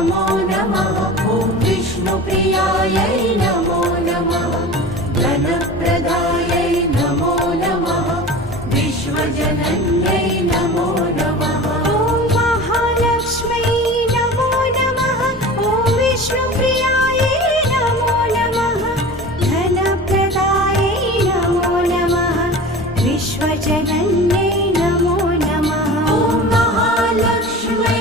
नमो नमः। ॐ विष्णुप्रियायै नमो नमः। धनप्रदायै नमो नमः। विश्वजनन्यै नमो नमः। ॐ महालक्ष्मै नमो नमः। ॐ विष्णुप्रियायै नमो नमः। धनप्रदायै नमो नमः। विश्वजनन्यै नमो नमः। ॐ महालक्ष्मै नमो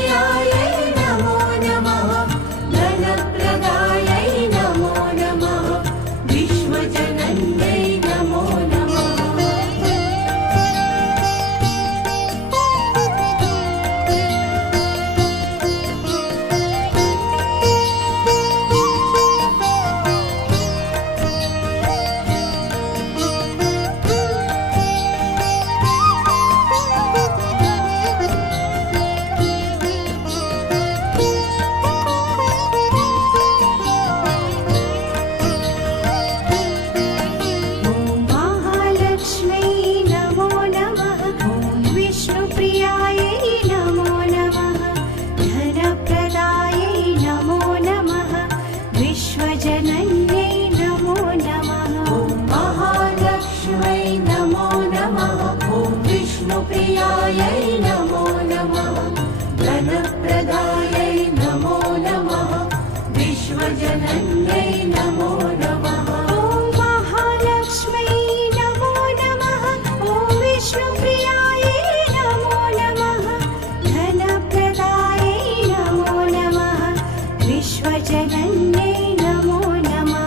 नमः। ॐ विष्णुप्रियायै नमो नमः। धनप्रदायै नमो नमः। विश्वजनन्यै नमो नमः।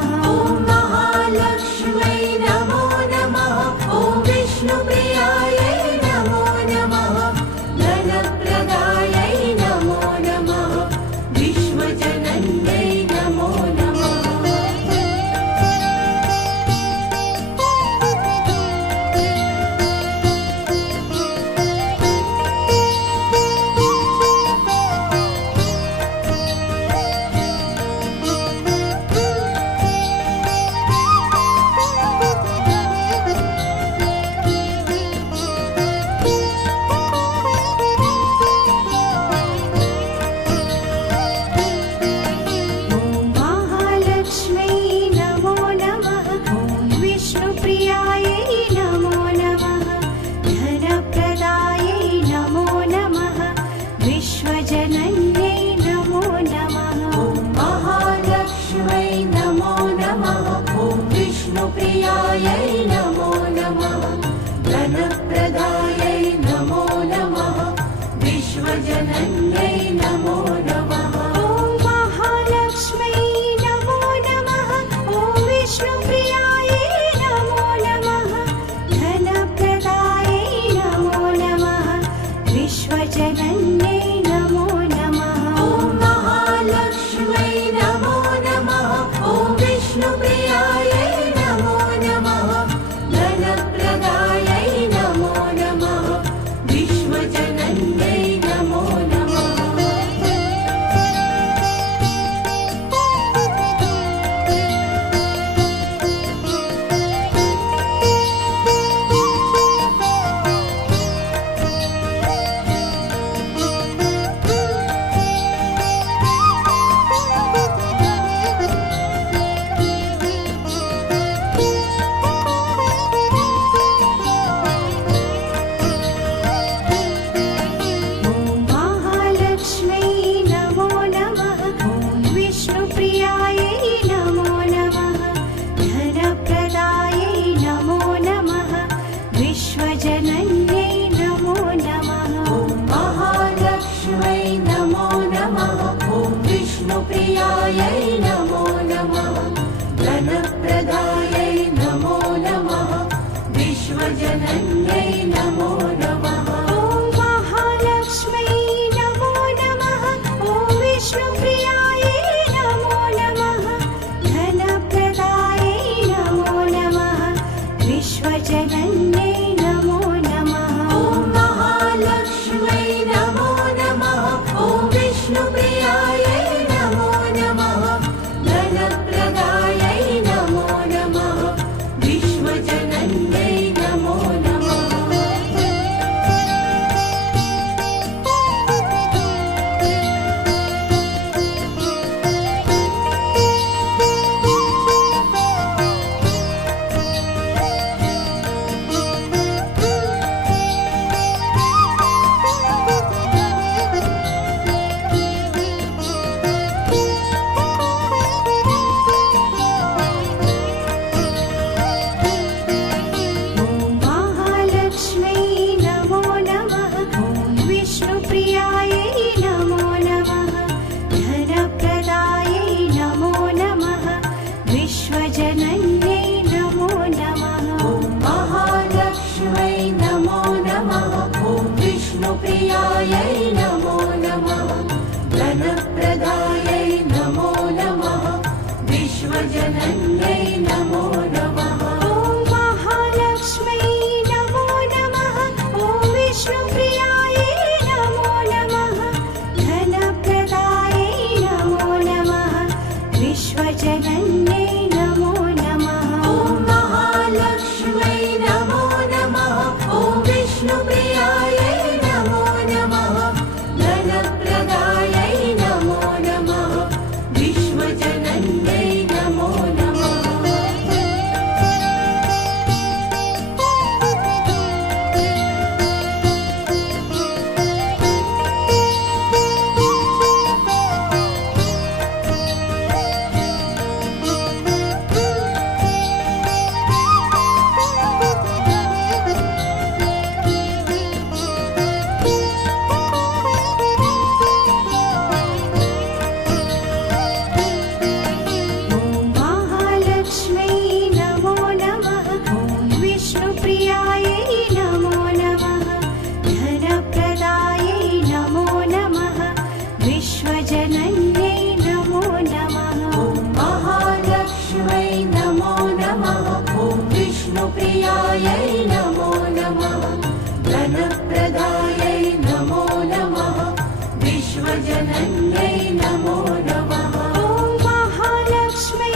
विश्वजनन्यै नमो नमः ॐ महालक्ष्मै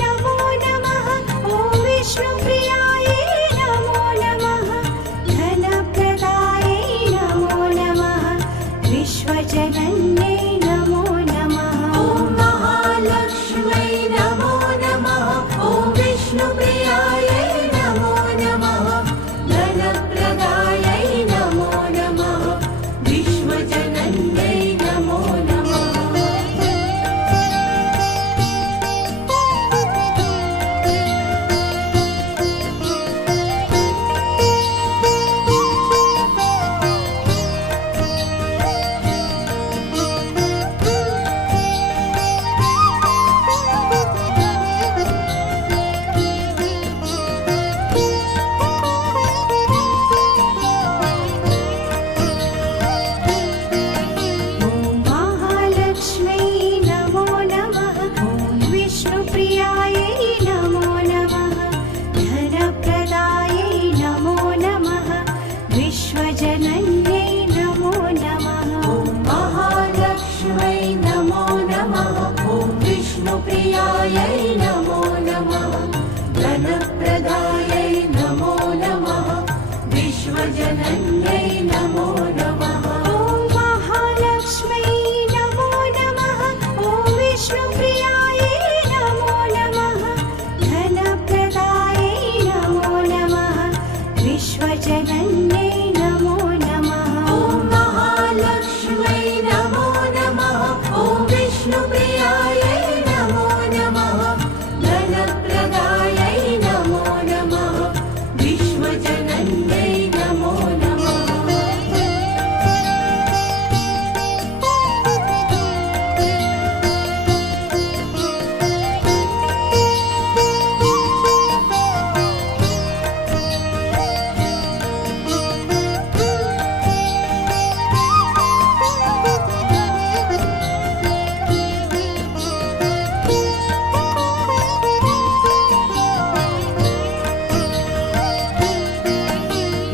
नमो नमः ॐ विष्णुप्रियायै नमो नमः धनप्रदायै नमो नमः विश्वजनन्यै नमो नमः ॐ महालक्ष्मै नमो नमः ॐ विष्णुप्रियायै नमो नमः धनप्रदायै नमो नमः विश्वजनन्यै नमो नमः ॐ महालक्ष्मै नमो नमः ॐ विष्णुप्रियायै नमो नमः धनप्रदायै नमो नमः विश्वजनन्यै नमो नमः ॐ महालक्ष्मै नमो नमः ॐ विष्णुप्रियायै नमो नमः धनप्रदायै नमो नमः विश्वजनन्यै नमो नमः ॐ महालक्ष्मै नमो नमः ॐ विष्णुप्रियायै नमो नमः धनप्रदायै नमो नमः विश्वजनन्यै नमो नमः ॐ महालक्ष्मै नमो नमः ॐ विष्णुप्रियायै नमो नमः धनप्रदायै नमो नमः विश्वजनन्यै नमो नमः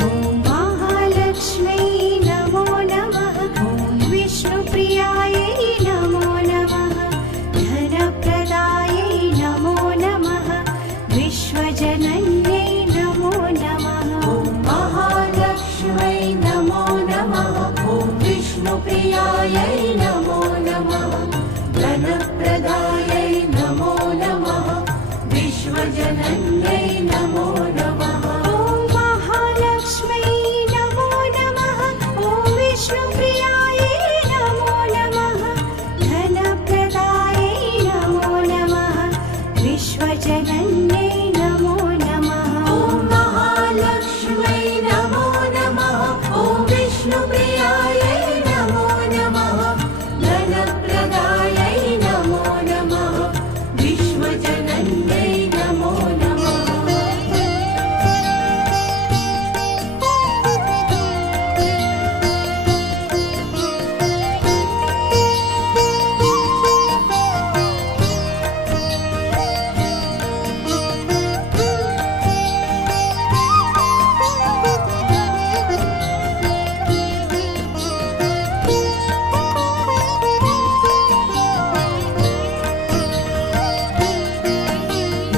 ॐ महालक्ष्मै नमो नमः ॐ विष्णुप्रियायै नमो नमः धनप्रदायै नमो नमः विश्वजनन्यै नमो नमः ॐ महालक्ष्मै नमो नमः ॐ विष्णुप्रियायै नमो नमः धनप्रदायै नमो नमः विश्वजनन्यै नमो नमः ॐ महालक्ष्मै नमो नमः ॐ विष्णुप्रियायै नमो नमः धनप्रदायै नमो नमः विश्वजनन्यै नमो नमः ॐ महालक्ष्मै नमो नमः ॐ विष्णुप्रियायै नमो नमः धनप्रदायै नमो नमः विश्वजनन्यै नमो नमः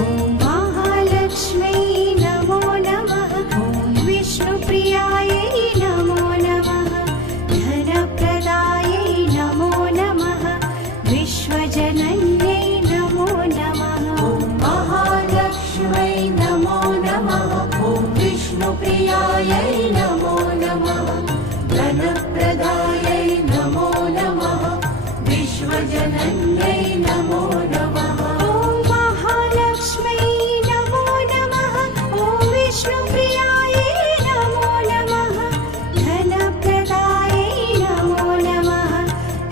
ॐ महालक्ष्मै नमो नमः ॐ विष्णुप्रियायै नमो नमः धनप्रदायै नमो नमः विश्वजनन्यै नमो नमः ॐ महालक्ष्मै नमो नमः ॐ विष्णुप्रियायै नमो नमः धनप्रदायै नमो नमः विश्वजनन्यै नमो नमः ॐ महालक्ष्मै नमो नमः ॐ विष्णुप्रियायै नमो नमः धनप्रदायै नमो नमः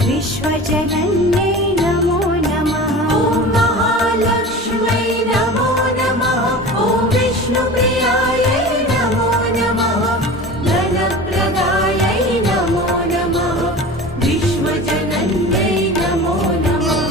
विश्वजनन्यै नमो नमः ॐ महालक्ष्मै नमो नमः ॐ विष्णुप्रियायै नमो नमः धनप्रदायै नमो नमः विश्वजनन्यै नमो नमः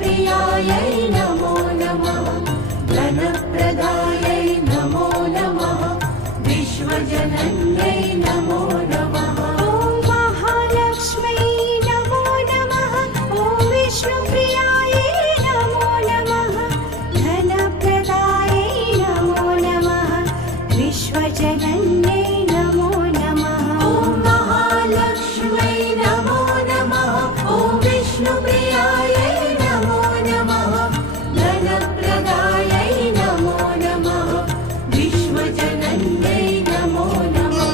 विष्णुप्रियायै नमो नमः धनप्रदायै नमो नमः विश्वजनन्यै नमो नमः ॐ महालक्ष्म्यै नमो नमः ॐ विष्णुप्रियायै नमो नमः धनप्रदायै नमो नमः विश्वजनन्यै नमो नमः ॐ महालक्ष्म्यै नमो नमः ॐ विष्णुप्रियायै नमो नमः धनप्रदायै नमो नमः विश्वजनन्यै नमो नमः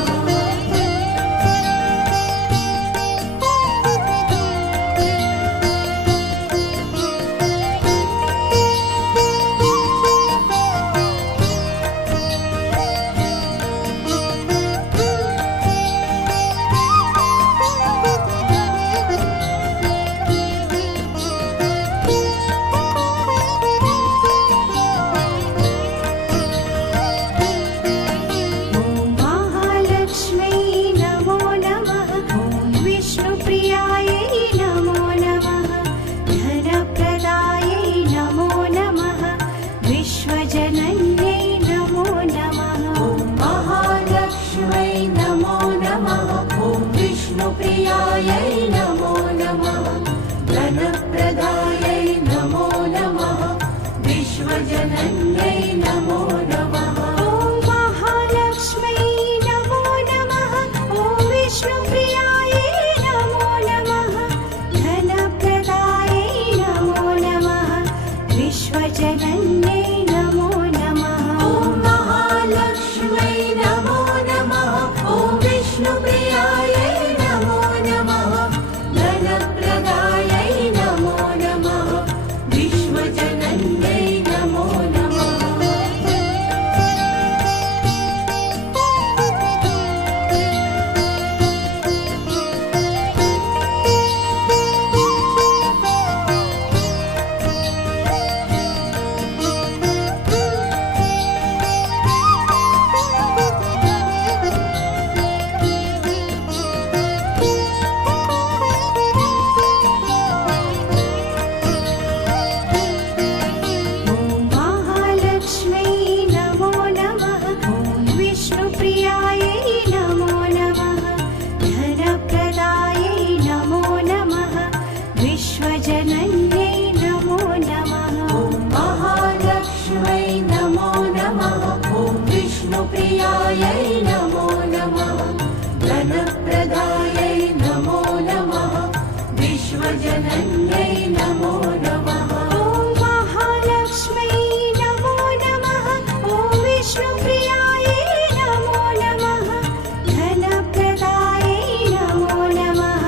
ॐ महालक्ष्म्यै नमो नमः ॐ विष्णुप्रियायै नमो नमः धनप्रदायै नमो नमः विश्वजनन्यै नमो नमः ॐ महालक्ष्म्यै नमो नमः ॐ विष्णुप्रियायै नमो नमः धनप्रदायै नमो नमः विश्वजनन्यै नमो नमः ॐ महालक्ष्म्यै नमो नमः ॐ विष्णुप्रियायै नमो नमः धनप्रदायै नमो नमः विश्वजनन्यै नमो नमः ॐ महालक्ष्म्यै नमो नमः ॐ विष्णुप्रियायै नमो नमः धनप्रदायै नमो नमः विश्वजनन्यै नमो नमः ॐ महालक्ष्म्यै नमो नमः ॐ विष्णुप्रियायै नमो नमः धनप्रदायै नमो नमः विश्वजनन्यै नमो नमः ॐ महालक्ष्म्यै नमो नमः ॐ विष्णुप्रियायै नमो नमः धनप्रदायै नमो नमः विश्वजनन्यै नमो नमः ॐ महालक्ष्म्यै नमो नमः ॐ विष्णुप्रियायै नमो नमः धनप्रदायै नमो नमः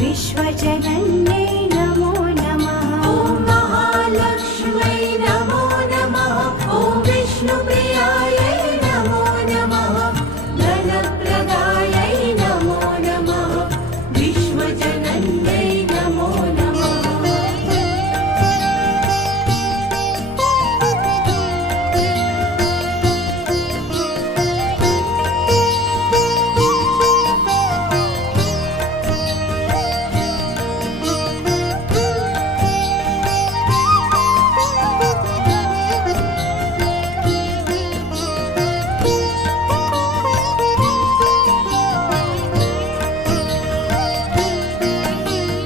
विश्वजनन्यै नमो नमः ॐ महालक्ष्म्यै नमो नमः ॐ विष्णुप्रियायै नमो नमः धनप्रदायै नमो नमः विश्वजनन्यै नमो नमः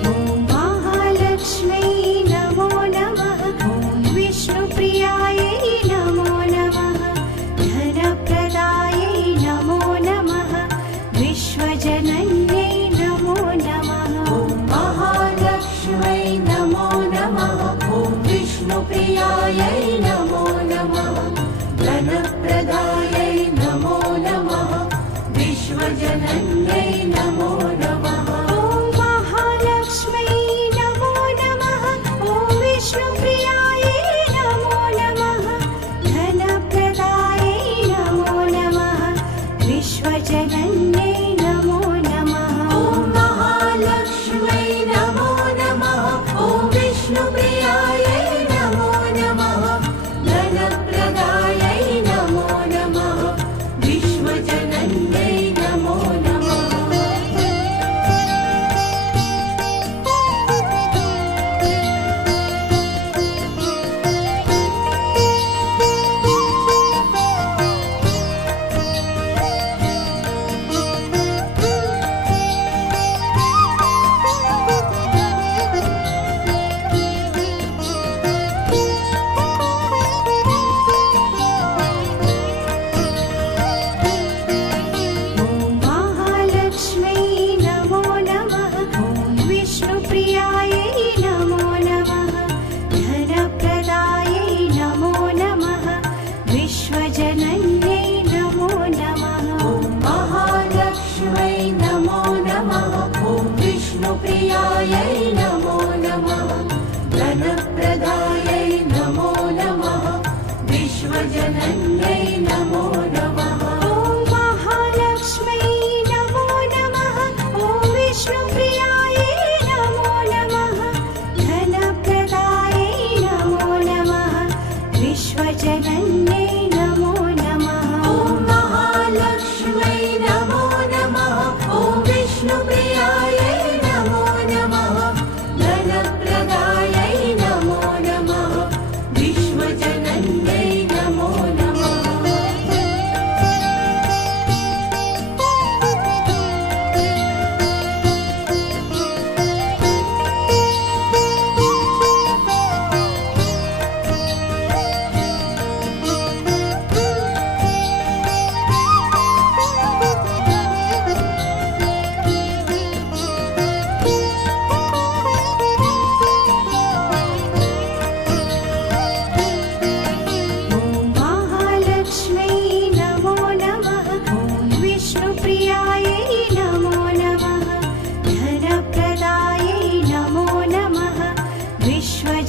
ॐ महालक्ष्म्यै नमो नमः ॐ विष्णुप्रियायै नमो नमः धनप्रदायै नमो नमः विश्वजनन्यै नमो नमः ॐ महालक्ष्म्यै नमो नमः ॐ विष्णुप्रियायै नमो नमः धनप्रदायै नमो नमः विश्वजनन्यै नमो नमः ॐ महालक्ष्म्यै नमो नमः ॐ विष्णुप्रियायै नमो नमः धनप्रदायै नमो नमः विश्वजनन्यै नमो नमः ॐ महालक्ष्म्यै नमो नमः ॐ विष्णुप्रियायै नमो नमः धनप्रदायै नमो नमः विश्वजनन्यै नमो नमः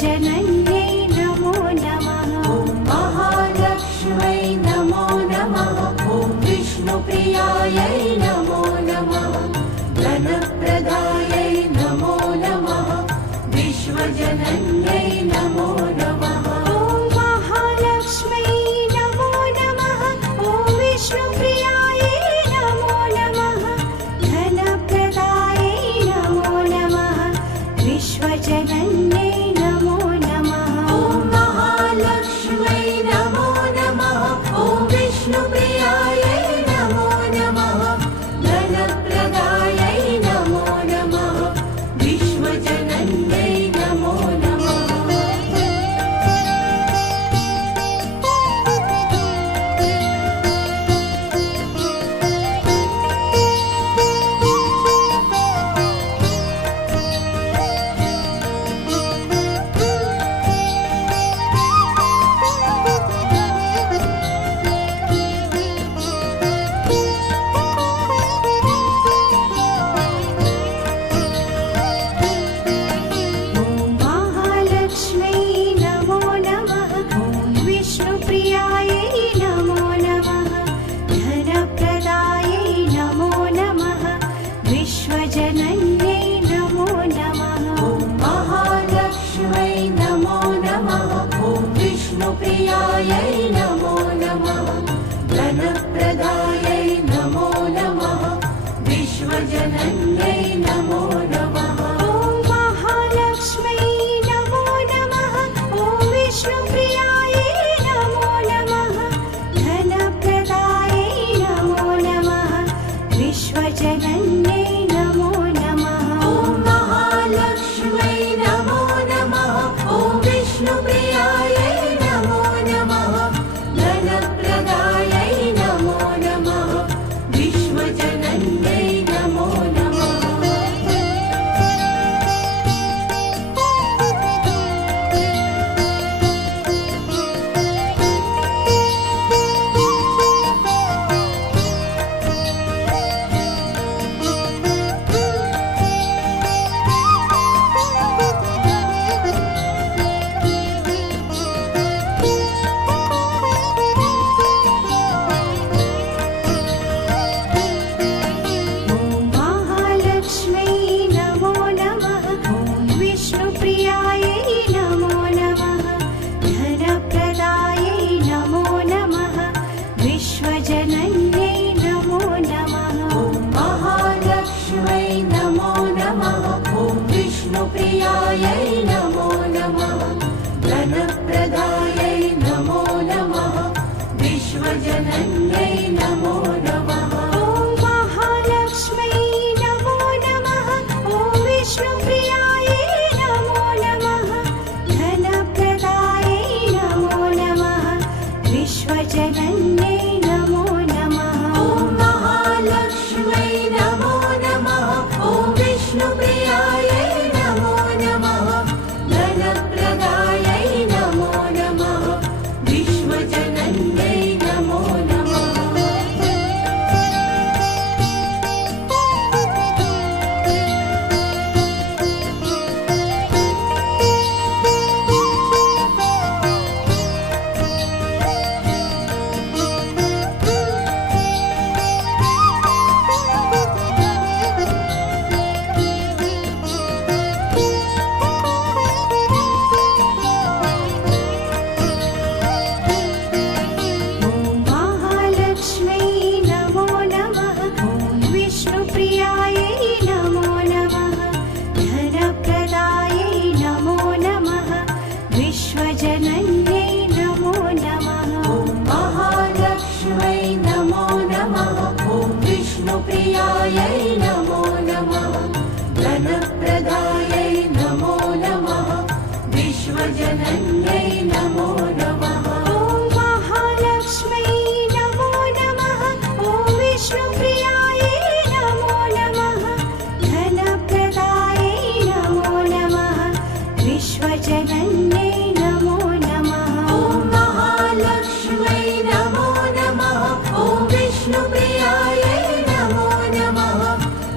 विश्वजनन्यै नमो नमः ॐ महालक्ष्मै नमो नमः ॐ विष्णुप्रियायै नमो नमः धनप्रदायै नमो नमः विश्वजनन्यै नमो नमः ॐ महालक्ष्मै नमो नमः ॐ विष्णुप्रियायै नमो नमः धनप्रदायै नमो नमः विश्वजनन्यै नमो नमः ॐ महालक्ष्मै नमो नमः ॐ विष्णुप्रियायै नमो नमः धनप्रदायै नमो नमः विश्वजनन्यै नमो नमः ॐ महालक्ष्मै नमो नमः ॐ विष्णुप्रियायै नमो नमः धनप्रदायै नमो नमः विश्वजनन्यै नमो नमः ॐ महालक्ष्मै नमो नमः ॐ विष्णुप्रियायै नमो नमः धनप्रदायै नमो नमः विश्वजनन्यै नमो नमः ॐ महालक्ष्मै नमो नमः ॐ विष्णुप्रियायै नमो नमः धनप्रदायै नमो नमः विश्वजनन्यै नमो नमः ॐ महालक्ष्मै नमो नमः ॐ विष्णुप्रियायै नमो नमः धनप्रदायै नमो नमः विश्वजनन्यै नमो नमः ॐ महालक्ष्मै नमो नमः ॐ विष्णुप्रियायै नमो नमः धनप्रदायै नमो नमः विश्वजनन्यै नमो नमः ॐ महालक्ष्मै नमो नमः ॐ विष्णुप्रियायै नमो नमः धनप्रदायै नमो नमः विश्वजनन्यै नमो नमः ॐ महालक्ष्मै नमो नमः ॐ विष्णुप्रियायै नमो नमः धनप्रदायै नमो नमः विश्वजनन्यै नमो नमः ॐ महालक्ष्मै नमो नमः ॐ विष्णुप्रियायै नमो नमः धनप्रदायै नमो नमः विश्वजनन्यै नमो नमः ॐ महालक्ष्मै नमो नमः ॐ विष्णुप्रियायै नमो नमः धनप्रदायै नमो नमः विश्वजनन्यै नमो नमः ॐ महालक्ष्मै नमो नमः ॐ विष्णुप्रियायै नमो नमः धनप्रदायै नमो नमः विश्वजनन्यै नमो नमः ॐ महालक्ष्मै नमो नमः ॐ विष्णुप्रियायै नमो नमः धनप्रदायै नमो नमः विश्वजनन्यै नमो नमः ॐ महालक्ष्मै नमो नमः ॐ विष्णुप्रियायै नमो नमः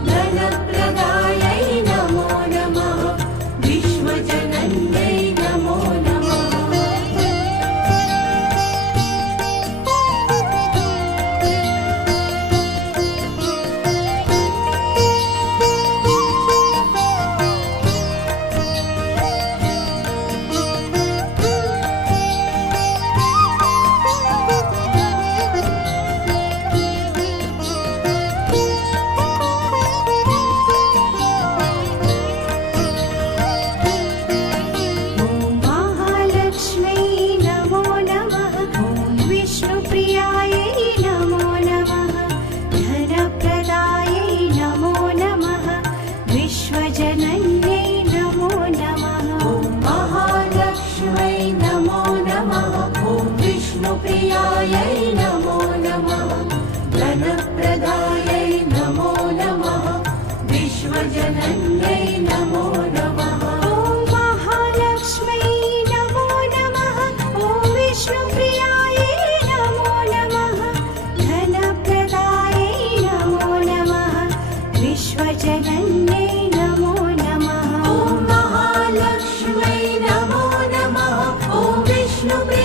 धनप्रदायै नमो नमः विश्वजनन्यै नमो विष्णुप्रियायै